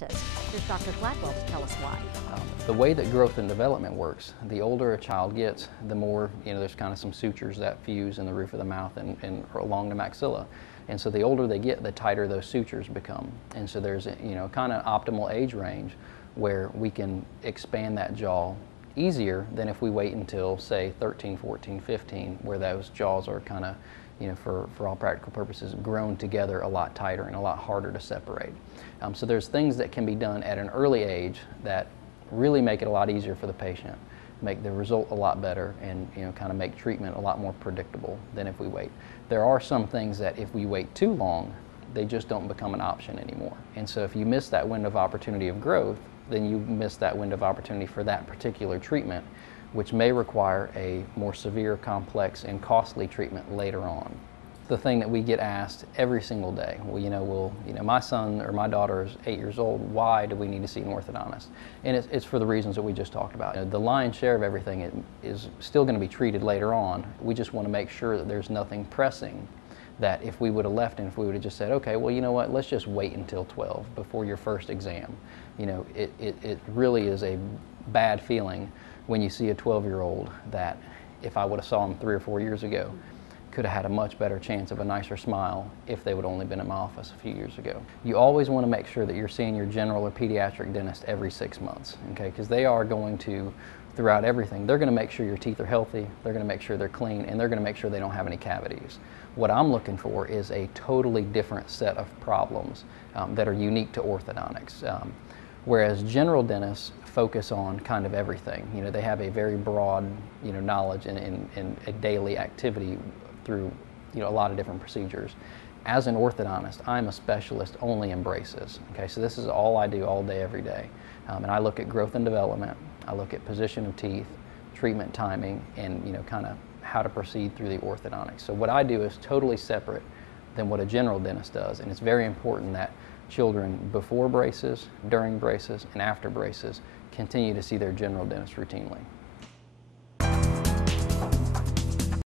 dentist. Here's Dr. Gladwell to tell us why. The way that growth and development works, the older a child gets, the more, there's kind of some sutures that fuse in the roof of the mouth and along the maxilla. And so the older they get, the tighter those sutures become. And so there's, kind of optimal age range where we can expand that jaw easier than if we wait until, say, 13, 14, 15, where those jaws are kind of, for all practical purposes, grown together a lot tighter and a lot harder to separate. So there's things that can be done at an early age that really make it a lot easier for the patient, make the result a lot better, and kind of make treatment a lot more predictable than if we wait. There are some things that if we wait too long, they just don't become an option anymore. And so if you miss that window of opportunity of growth, then you miss that window of opportunity for that particular treatment, which may require a more severe, complex, and costly treatment later on. The thing that we get asked every single day, my son or my daughter is 8 years old, why do we need to see an orthodontist? And it's for the reasons that we just talked about. The lion's share of everything is still going to be treated later on. We just want to make sure that there's nothing pressing, that if we would have left and if we would have just said, okay, well, you know what, let's just wait until 12 before your first exam. It really is a bad feeling when you see a 12-year-old that if I would have saw him 3 or 4 years ago, could have had a much better chance of a nicer smile if they would only been in my office a few years ago. You always want to make sure that you're seeing your general or pediatric dentist every 6 months, okay? Because they are going to, throughout everything, they're going to make sure your teeth are healthy, they're going to make sure they're clean, and they're going to make sure they don't have any cavities. What I'm looking for is a totally different set of problems that are unique to orthodontics. Whereas general dentists focus on kind of everything. They have a very broad, knowledge and a daily activity through, a lot of different procedures. As an orthodontist, I'm a specialist only in braces. Okay, so this is all I do all day, every day. And I look at growth and development. I look at position of teeth, treatment timing, and kind of how to proceed through the orthodontics. So what I do is totally separate than what a general dentist does, and it's very important that children before braces, during braces, and after braces continue to see their general dentist routinely.